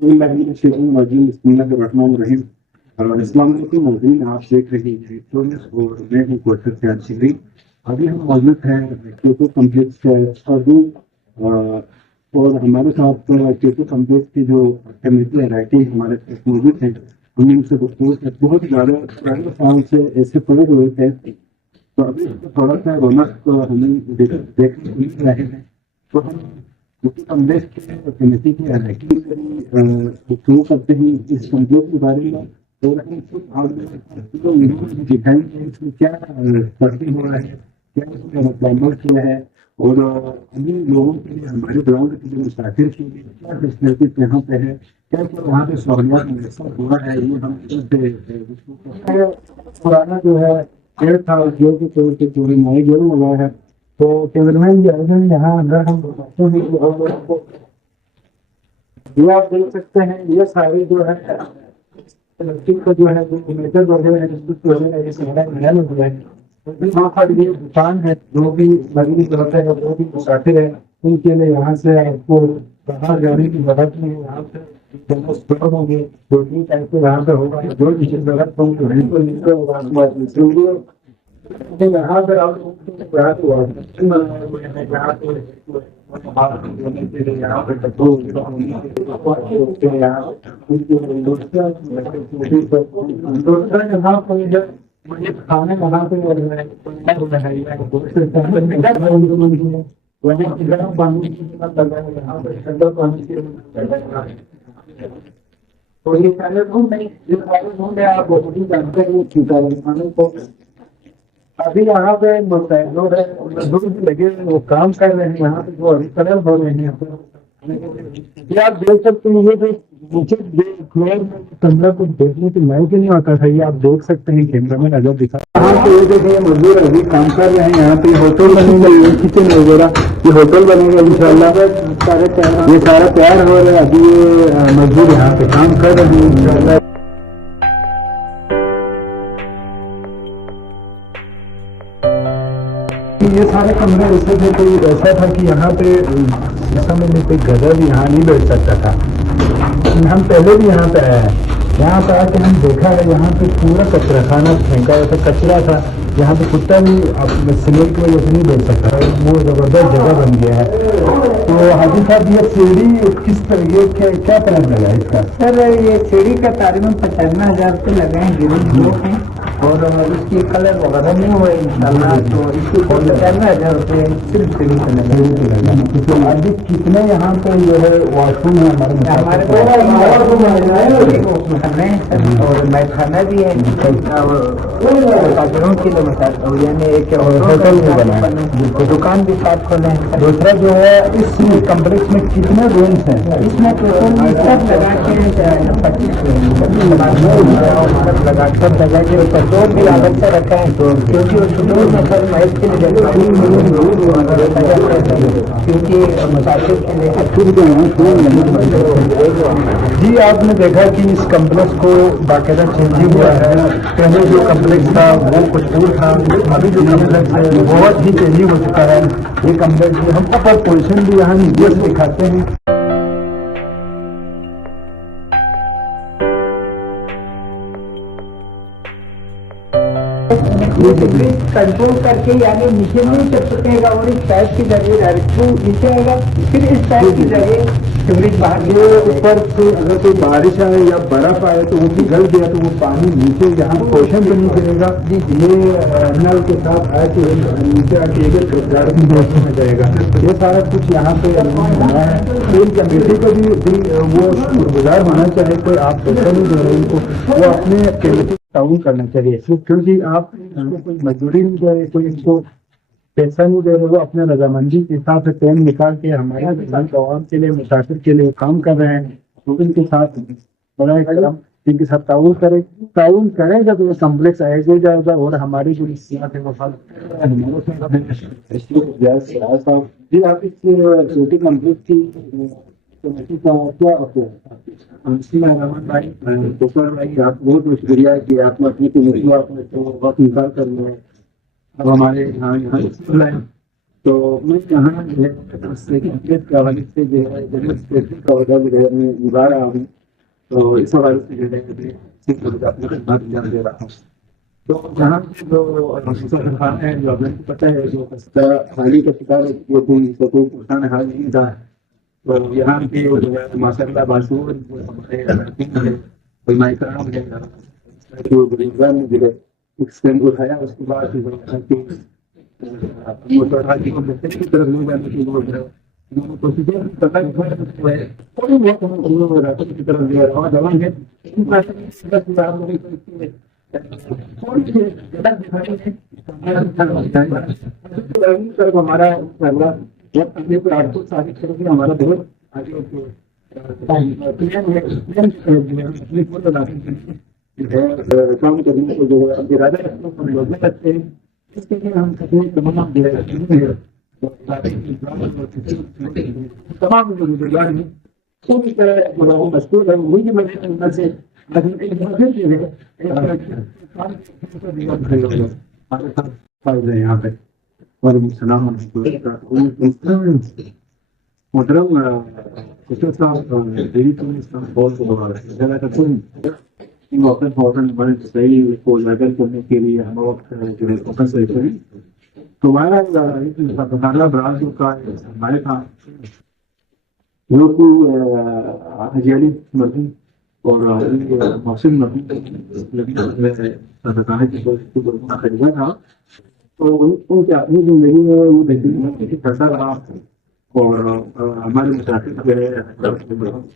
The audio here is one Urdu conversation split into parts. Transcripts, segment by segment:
الرحمن الرحیم۔ السلام علیکم ناظرین، آپ دیکھ رہے ہیں اور میں ہوں کوثر فیاض شہری۔ ابھی ہم موجود ہیں کیوٹو کمپلیکس اور ہمارے ساتھ کیوٹو کمپلیکس کی جو کمیٹی رائٹنگ ہمارے ساتھ موجود ہیں، ہم ان سے گفتگو بہت زیادہ پرانے سال سے ایسے پڑے ہوئے تھے، تو ابھی تھوڑا سا رونق ہمیں دیکھنے کو مل رہے ہیں، تو ہم کمپلیکس کی کمیٹی کی رائٹنگ گفتگو کرتے ہیں اس کمپلیکس کے بارے میں، اور ہم خود دکھائیں گے اس میں کیا ترقی ہو رہا ہے، کیا اس میں مکمل کیا ہے، اور ہمیں لوگوں کے لیے ہمارے گراؤنڈ کے لیے مسافر کے لیے کیا فیسلٹیز یہاں پہ ہے، کیا کیا وہاں پہ سہولیات میسر ہوا ہے، یہ ہم پرانا جو ہے پیڑ تھا جو کہ پورے نئے گیڑ لگا ہے، تو کیمرمین یہاں اندر ہم یہ آپ دیکھ سکتے ہیں، یہ سارے جو ہے الیکٹرک کا جو ہے میٹر وغیرہ ہے، وہاں پر یہ دکان ہے، جو بھی مریض ہوتے ہیں جو بھی مسافر ہے ان کے لیے یہاں سے آپ کو باہر جانے کی ضرورت نہیں ہے، یہاں سے ہوں گے دو تین ٹائم پہ یہاں پہ ہوگا، جو بھی ضرورت ہوگی وہیں پر یہاں پہ آپ کھانے وہاں پہ گرم پانی ٹھنڈا پانی تو یہ سارے ڈھونڈے آپ بہت ہی جانتے ہیں کھانے کو۔ ابھی یہاں پہ مزدور ہے، مزدور بھی لگے ہوئے وہ کام کر رہے ہیں، یہاں پہ جو ریپیئر ہو رہے ہیں، یہ آپ دیکھ سکتے ہیں، یہ جو نیچے فلور میں کمرہ کو دیکھنے کے لائق ہی نہیں ہوتا تھا، یہ آپ دیکھ سکتے ہیں کیمرہ میں نظر دکھا یہاں پہ یہ دیکھیں مزدور ابھی کام کر رہے ہیں، یہاں پہ ہوٹل بنے گا، یہ کچن وغیرہ یہ ہوٹل بنے گا انشاءاللہ، یہ سارا تیار ہو رہا ہے، ابھی یہ مزدور یہاں پہ کام کر رہے ہیں انشاءاللہ۔ یہ سارے کمرے ایسے تھے، کوئی ایسا تھا کہ یہاں پہ سمجھ میں کوئی گدھا بھی یہاں نہیں بیٹھ سکتا تھا، ہم پہلے بھی یہاں پہ آئے ہیں، یہاں پہ آ کے ہم دیکھا ہے یہاں پہ پورا کچرا خانہ پھینکا ہوا تھا، کچرا تھا، یہاں پہ کتا بھی سمیٹ کی وجہ سے نہیں بیٹھ سکتا، وہ زبردست جگہ بن گیا ہے۔ تو حاجی صاحب یہ سیڑھی کس طرح یہ کیا پلان لگا ہے اس کا؟ سر یہ سیڑھی کا تقریباً 95,000 روپے لگے ہیں، گرین بلاک ہیں، اور اس کی کلر وغیرہ نہیں ہوئے انشاءاللہ، تو اس کے اوپر 95,000 روپے صرف سیڑھی کا لگے۔ ابھی کتنے یہاں پہ جو ہے واش روم ہے ہمارے اور میخانہ بھی ہے، تاجروں کے لیے یعنی ایک ہوٹل میں بنا ہے، دکان بھی ساتھ کھولے ہیں۔ دوسرا جو ہے اس کمپلیکس میں کتنے رومس ہیں؟ اس میں ٹوٹل سب لگا کے 25 لگا کر لگا کے ڈور بھی الگ سے رکھا ہے، کیونکہ ڈور میں سر محض کے لیے کیونکہ مسافر کے لیے۔ جی آپ نے دیکھا کہ اس کمپلیکس کو باقاعدہ چینجنگ ہوا ہے، پہلے جو کمپلیکس تھا وہ کچھ دور تھا، ابھی جو کمپلیکس ہے بہت ہی چینجنگ ہو چکا ہے یہ کمپلیکس، ہم کو پر پوزیشن بھی یہاں نیچے سے دکھاتے ہیں۔ کنٹرول کر کے یعنی نیچے نہیں چل سکے گا، اور اس پائپ کی ذریعے ڈائریکٹ نیچے آئے گا، پھر اس پائپ کے ذریعے سیوریج باہر اوپر سے اگر کوئی بارش آئے یا برف آئے تو وہ پگھل گیا تو وہ پانی نیچے یہاں پوشن بھی نہیں کرے گا، یہ نل کے ساتھ آئے کہ نیچے آ کے گاڑی میں جائے گا، یہ سارا کچھ یہاں پہ بنا ہے۔ ان کمیٹی کو بھی وہ شکر گزار ہونا چاہے، کوئی آپ پیسہ نہیں دے رہے ان کو، وہ اپنے کمیٹی تعاون کرنا چاہیے، کیونکہ آپ اس کو کوئی مزدوری نہیں دے رہے، کوئی اس کو پیسہ نہیں دے رہے، وہ اپنے رضامندی کے حساب سے ٹائم نکال کے ہمارے عوام کے لیے مسافر کے لیے کام کر رہے ہیں، تو ان کے ساتھ بڑا ان کے ساتھ تعاون کرے گا تو وہ کمپلیکس ایسے جائے گا، اور ہماری جو نصیحت ہے وہ جی آپ اس چھوٹی کمپلیکس کی کیا بھائی آپ بہت شکریہ کہ آپ نے اپنی وقت نکال کر اب ہمارے یہاں تو میں یہاں جو ہے کے حوالے سے جو ہے جنرل سیکرٹری کا عہدہ جو ہے میں نبھا رہا ہوں، تو اس حوالے سے جو ہے اپنی خدمات انجام دے رہا ہوں. تو یہاں کے جو مصطفی خان ہے، جو آپ کو پتہ ہے، جو حالی کا شکار جو تھی پرسان حال نہیں تھا، تو یہاں کے جو ہے ماشاء اللہ باشعور جو ہمارے علماء کرام ہے، جو بزرگان نے جو ہے ایکسپلین اٹھایا، اس کے بعد جو ہے کی طرف لے جانے کے لیے پروسیجر کرنا تھوڑی بہت راستوں کی طرف جو ہے رواں جوان ہے ہمارا ہمارا بہت آگے کام کرنے کو جو ہے ارادہ رکھتے ہیں. اس کے لیے ہم اپنے تمام تمام جو ضروریات ہیں پوری طرح مشکور ہے. وہی میں نے سے یہاں پہ وعلیکم السلام ورحمۃ اللہ وبرکاتہ. محترم بڑے صحیح کو اجاگر کرنے کے لیے ہم وقت جو ہے فوکس رہتے ہیں. تو ہمارا مطالعہ برانڈ کا سرمایہ تھا جو کہ حاجی علی مرحوم اور محسن مرحوم خریدا تھا. تو ان کی اپنی زندگی میں وہ دیکھنے کرتا رہا اور ہمارے مسافر جو ہے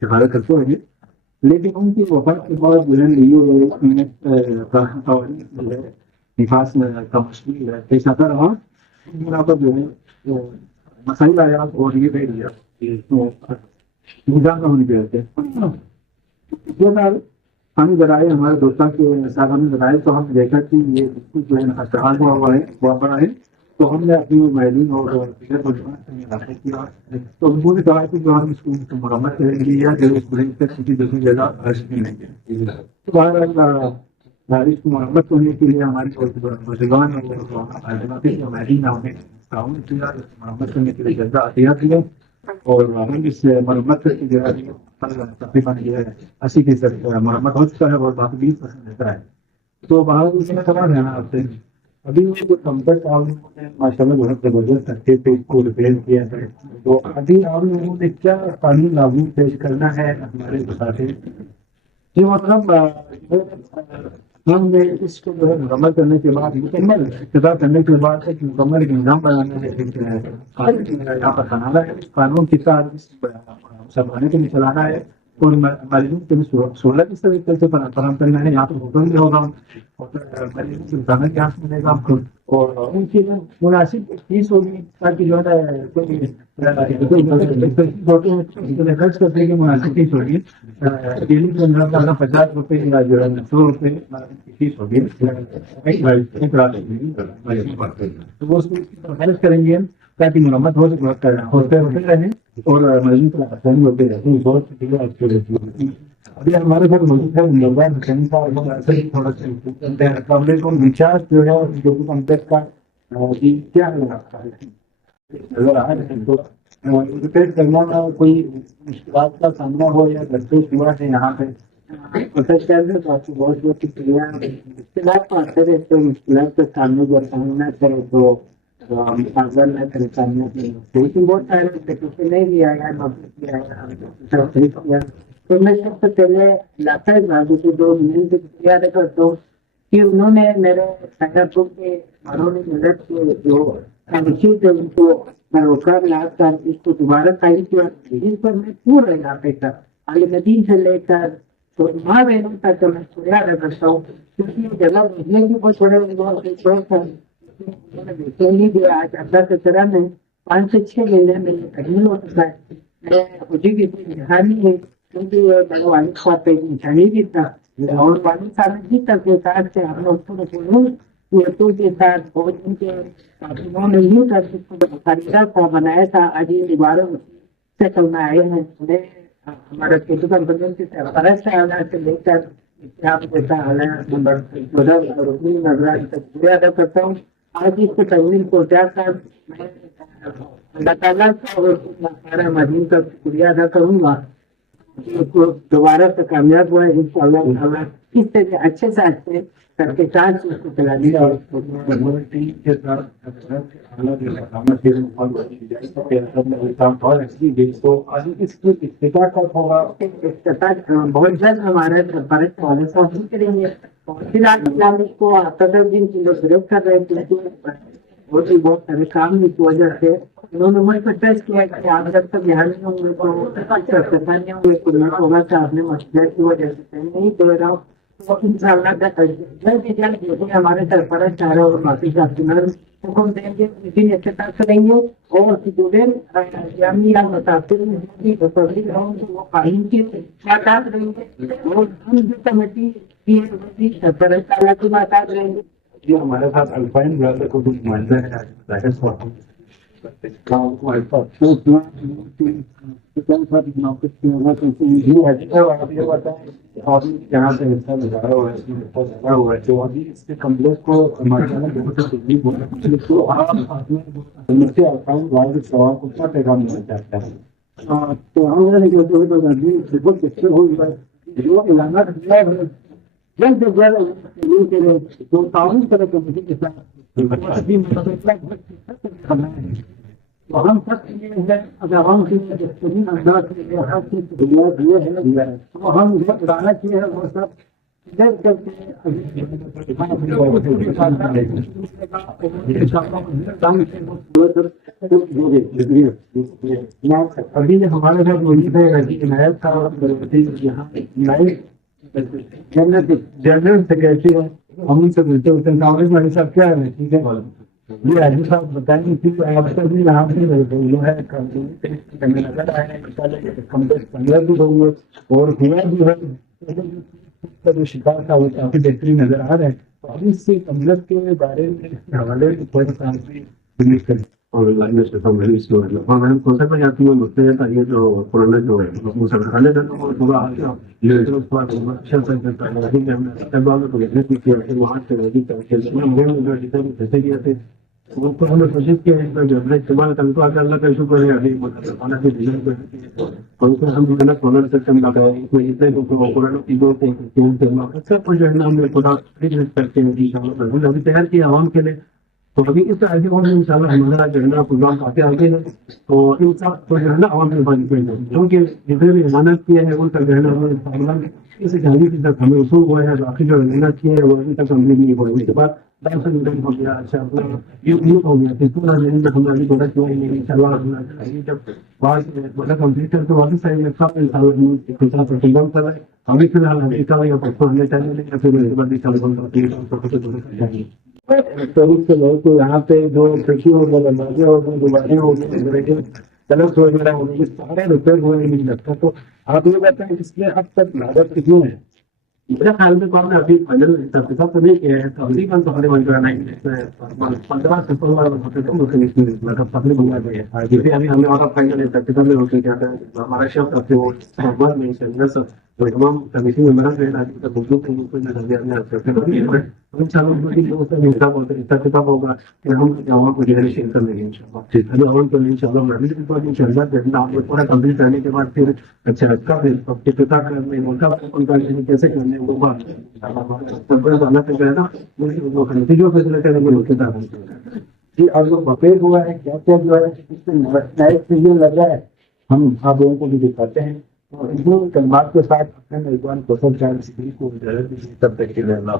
شفارت کرتے ہیں. لیکن ان کی وفات کے بعد جو ہے نفاس کا مشکل پیش آتا رہا. یہاں پر جو ہے مسائل آیا اور یہ کہہ دیا نظام ہونے کے رہتے ہم ذرائع ہمارے دوستوں کے ساتھ ہم نے ذرائع تو ہم دیکھا کہ یہ جو ہے اشتہار ہوا ہے ہوا پڑا ہے. تو ہم نے اپنی مہلین اور کیا تو انہوں نے کہا کہ جو ہم اس کو مرمت کریں گے یا کسی دوسری جگہ تاریخ کی مرمت کرنے کے لیے ہماری بزرگان مہلین ہمیں تعاون کیا، مرمت کرنے کے لیے جگہ عطیہ کیا اور ہم اس مرمت کی جو ہے تقریباً یہ 80% مرمت ہو چکا ہے اور باقی 20% رہتا ہے. تو باہر میں سوال ہے نا آپ سے ابھی جو کمپیوٹر ماشاء اللہ بہت زبردست رکھتے تھے اس کو ریپیئر کیا ہے. تو ابھی آپ لوگوں نے کیا قانون لاگو پیش کرنا ہے ہمارے ساتھ یہ مطلب ہم نے اس کو جو ہے مکمل کرنے کے بعد مکمل ابتدا کرنے کے بعد ایک مکمل ایک نظام بنانا ہے یہاں پر بنانا ہے قانون کے ساتھ سرمانے کو بھی چلانا ہے اور مریضوں کے سہولت اس طریقے سے فراہم کرنا ہے. یہاں پہ ہوٹل بھی ہوگا مریضوں کے کھانا کے ہاتھ ملے گا اور ان کی مناسب فیس ہوگی تاکہ جو ہے خرچ کرنے کی مناسب فیس ہوگی. ڈیلی کے اندر 50 روپے یا جو ہے 100 روپے فیس ہوگی تو وہ اس کو خرچ کریں گے تاکہ مرمت ہوتے رہیں اور مریضوں کو آسانی ہوتے رہتے ہیں. بہت شکریہ آپ کو. ابھی ہمارے ساتھ موجود ہے نوبان حسین صاحب تھوڑا سا انچارج جو ہے جو کمپلیکس کا کیا ریپیئر کرنا نہ کوئی مشکلات کا سامنا ہو یا درپیش ہوا ہے یہاں پہ تو آپ کو بہت بہت شکریہ. مشکلات تو آتے رہتے ہیں، مشکلات کا سامنے جب سامنا کرے تو پریشانیاں لیکن بہت سارے نہیں لیا گیا. تو میں سب سے پہلے علاقہ بازو کے دو یاد کرتا ہوں کہ انہوں نے میرے سنگاپور کے انہوں نے مدد کے جو ان کو روزگار لا کر اس کو دوبارہ قائم کیا جس پر میں پورے علاقے کا علی ندیم سے لے کر تو ماں بہنوں تک میں یاد کرتا ہوں کیونکہ یہ جگہ بھیجنے کی بہت بڑے نہیں دیا. آج اللہ کے طرح میں 5 سے 6 مہینے میں تکمیل ہو چکا ہے. میں خودی کی نشانی ہے کیونکہ یہ میرے والد صاحب پہ نشانی بھی تھا اور والد صاحب نے جس تک کے ساتھ سے ہم لوگ کے ساتھ اور ان کے نے یوں کر خریدا تھا بنایا تھا. آج یہ دوبارہ سیکل میں آئے ہیں. میں ہمارے سرپرست سے لے کر ادا کرتا ہوں. آج اس کو تجمیل پہنچا کر میں اللہ تعالیٰ کا اور سارا مدین کا شکریہ ادا کروں گا کہ اس کو دوبارہ سے کامیاب ہوا ہے انشاءاللہ تعالیٰ کس طرح اچھے سے اچھے کر کے چانس اس کو چلا دیا بہت جلد ہمارے سرپرست والے صاحب کریں گے اور پھر آج اس کو صدر دن کی لوگ گرفت کر رہے تھے اور بہت سارے کام کی وجہ سے انہوں نے مجھ کو ٹیسٹ کیا کہ آج تک تو بہار میں ان کو ہوگا کہ آپ نے مسئلہ کی وجہ سے نہیں دے رہا ہوں تو انشاءاللہ جلد ہی جلد دیکھیں ہمارے سرپرست چارہ اور باقی ڈاکٹر حکم دیں گے لیکن اتفاق کریں گے اور اسٹوڈنٹ جامعہ یا مسافر پبلک ہوں تو وہ قائم کی باتات رہیں گے اور ہم جو کمیٹی کی سرپرست چارہ کی باتات رہیں گے جی ہمارے ساتھ الفائن برادر کو کچھ معاہدہ ہے یہاں سے حصہ گزارا ہوا ہے اس میں حصہ زیادہ ہوا ہے تو ابھی اس کے کمپلیکس کو بہت سے تکلیف ہو رہی ہے تو آپ سے الفائن برادر سوال کو کیا پیغام دینا چاہتے ہیں تو ہم بہت اچھے ہو گئے جو علاقہ جلد سے جلد تو تعاون کرے کمیٹی کے ساتھ ہم سب یہ ہے اگر ہم بہترین انداز سے یہ ہے تو ہم جو بتانا چاہیے وہ سب جلد کر کے ابھی ہمارے ساتھ موجود ہے نائب صاحب یہاں جنرل سیکرٹری ہے ہم ان سے ملتے ہوتے ہیں کانگریس والے صاحب کیا ہے ٹھیک ہے جی حاجی صاحب بتائیں گے آپ کا بھی یہاں پہ جو ہے نظر آئے ہیں کمپلیکس 15 بھی ہوں گے اور ہوا بھی ہے جو شکار تھا وہ کافی بہترین نظر آ رہے ہیں تو ابھی اس سے کمپلیکس کے بارے میں حوالے تھوڑا سا فنش کریں اور لائن سے کون سے جاتی ہوں ہوتے ہیں تاکہ جو کورونا جو ہے سرکھانے کا تھوڑا جیسے کیا تھے ان کو ہم نے کوشش کی ہے جو اپنا استعمال کرنے کو اللہ کا شکر ہے ابھی کھانا کے ڈیزائن ان کو ہم جو ہے نا سولر سسٹم لگائے کوئی اتنے کورونا چیزوں سے سب کچھ جو ہے نا ہم نے خدا کرتے ہیں ابھی تیار کیا عوام کے لیے تو ابھی اس طرح سے ان شاء اللہ ہمارا جو ہے نا پروگرام کافی آگے ہے تو ان سب کو جو ہے نا عوام کے پاس کیونکہ جتنے بھی امانت کیے ہیں ان کا جو ہے نا اس جانب کی تک ہمیں اصول ہوا ہے باقی جو محنت کی ہے وہ ابھی تک کمپلیٹ نہیں ہونے کے بعد 10 میٹر ہو گیا اچھا یہ ہو گیا پھر پورا دن میں ہماری مدد کی ان شاء اللہ جب بات مطلب کمپلیٹ کر کے واپس آئیں گے سب پروگرام کر رہے ہیں ابھی فی الحال ہمیں پڑھنے چاہیے یا پھر سے لوگ تو یہاں پہ جو کھڑکی ہو گئے دروازے ہو گئے دوبارے ہو گئے کلرس وغیرہ ہو گئے سارے ریپیئر ہوئے نہیں لگتا تو آپ یہ بتائیں اس میں اب تک لاگت کتنی ہے میرے خیال میں تو ہم نے ابھی فائنل تحقیقات تو نہیں کیا ہے تقریباً تو ہمارے بنانا 15 ستمبر تقریباً جیسے ابھی ہمیں اور فائنل تحقیقات میں ہوتے کیا ہمارا شخص اپنے وہ تمام کمیٹی کتاب ہوگا کہ ہم عوام کو شیئر کر لیں گے عوام کو ان شاء اللہ پورا کمپلیٹ کرنے کے بعد پھر اچھا کیسے کرنے جو فیصلہ کریں گے جی اور جو بفیٹ ہوا ہے کیا کیا جو ہے لگ رہا ہے ہم آپ لوگوں کو بھی دکھاتے ہیں اور کلمات کے ساتھ اپنے میزبان کو تب تک کے لیے اللہ